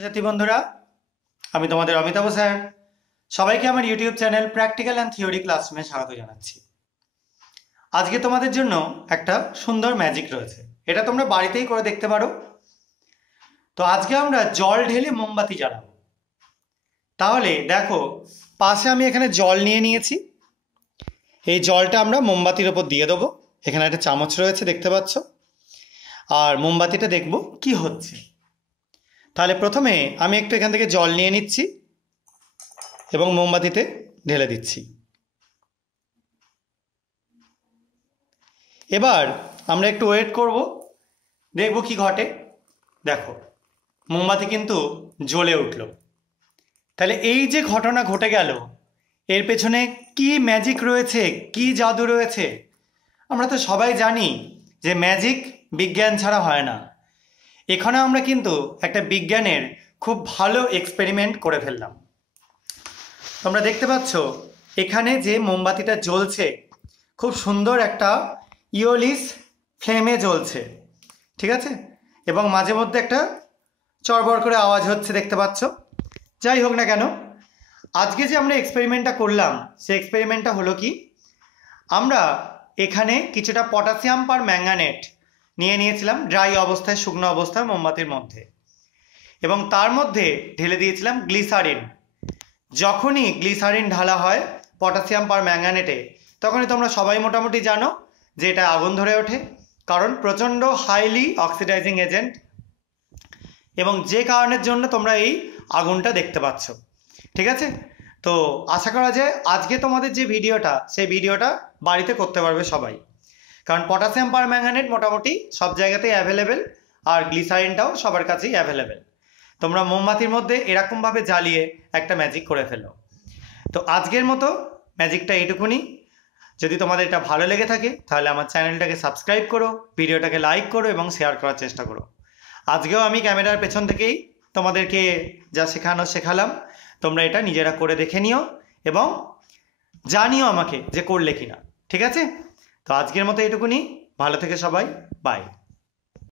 ছাত্রছাত্রী বন্ধুরা, আমি তোমাদের অমিতাভ স্যার সবাইকে আমার YouTube channel practical and theory ক্লাসরুমে স্বাগত জানাচ্ছি। আজকে তোমাদের জন্য একটা সুন্দর ম্যাজিক রয়েছে, এটা তোমরা বাড়িতেই করে দেখতে পারো। তো আজকে আমরা জল ঢেলে মোমবাতি জ্বালাবো। তাহলে দেখো, পাশে আমি এখানে জল নিয়ে নিয়েছি। এই জলটা আমরা মোমবাতির ওপর দিয়ে দেবো। এখানে একটা চামচ রয়েছে, দেখতে পাচ্ছ। আর মোমবাতিটা দেখব কি হচ্ছে। তাহলে প্রথমে আমি একটু এখান থেকে জল নিয়ে নিচ্ছি এবং মোমবাতিতে ঢেলে দিচ্ছি। এবার আমরা একটু ওয়েট করব, দেখব কি ঘটে। দেখো, মোমবাতি কিন্তু জ্বলে উঠল। তাহলে এই যে ঘটনা ঘটে গেল, এর পেছনে কি ম্যাজিক রয়েছে, কি জাদু রয়েছে। আমরা তো সবাই জানি যে ম্যাজিক বিজ্ঞান ছাড়া হয় না। এখানে আমরা কিন্তু একটা বিজ্ঞানের খুব ভালো এক্সপেরিমেন্ট করে ফেললাম। তোমরা দেখতে পাচ্ছ এখানে যে মোমবাতিটা জ্বলছে, খুব সুন্দর একটা ইওলিস ফ্লেমে জ্বলছে, ঠিক আছে। এবং মাঝে মধ্যে একটা চড়বড় করে আওয়াজ হচ্ছে, দেখতে পাচ্ছ। যাই হোক না কেন, আজকে যে আমরা এক্সপেরিমেন্টটা করলাম, সেই এক্সপেরিমেন্টটা হলো কি, আমরা এখানে কিছুটা পটাশিয়াম পার ম্যাঙ্গানেট নিয়ে নিয়েছিলাম ড্রাই অবস্থায়, শুকনো অবস্থায় মোমবাতির মধ্যে, এবং তার মধ্যে ঢেলে দিয়েছিলাম গ্লিসারিন। যখনই গ্লিসারিন ঢালা হয় পটাশিয়াম পার ম্যাঙ্গানেটে, তখনই তোমরা সবাই মোটামুটি জানো যে এটা আগুন ধরে ওঠে, কারণ প্রচণ্ড হাইলি অক্সিডাইজিং এজেন্ট, এবং যে কারণের জন্য তোমরা এই আগুনটা দেখতে পাচ্ছ, ঠিক আছে। তো আশা করা যায় আজকে তোমাদের যে ভিডিওটা, সেই ভিডিওটা বাড়িতে করতে পারবে সবাই, কারণ পটাশিয়াম পার ম্যাঙ্গানেট মোটামুটি সব জায়গাতেই অ্যাভেলেবেল, আর গ্লিসারিনটাও সবার কাছেই অ্যাভেলেবেল। তোমরা মোমবাতির মধ্যে এরকমভাবে জ্বালিয়ে একটা ম্যাজিক করে ফেলো। তো আজকের মতো ম্যাজিকটা এইটুকুনি। যদি তোমাদের এটা ভালো লেগে থাকে তাহলে আমার চ্যানেলটাকে সাবস্ক্রাইব করো, ভিডিওটাকে লাইক করো এবং শেয়ার করার চেষ্টা করো। আজকেও আমি ক্যামেরার পেছন থেকেই তোমাদেরকে যা শেখালাম, তোমরা এটা নিজেরা করে দেখে নিও এবং জানিও আমাকে যে করলে কিনা, ঠিক আছে। তো আজকের মতো এইটুকুনি। ভালো থেকে সবাই, বাই।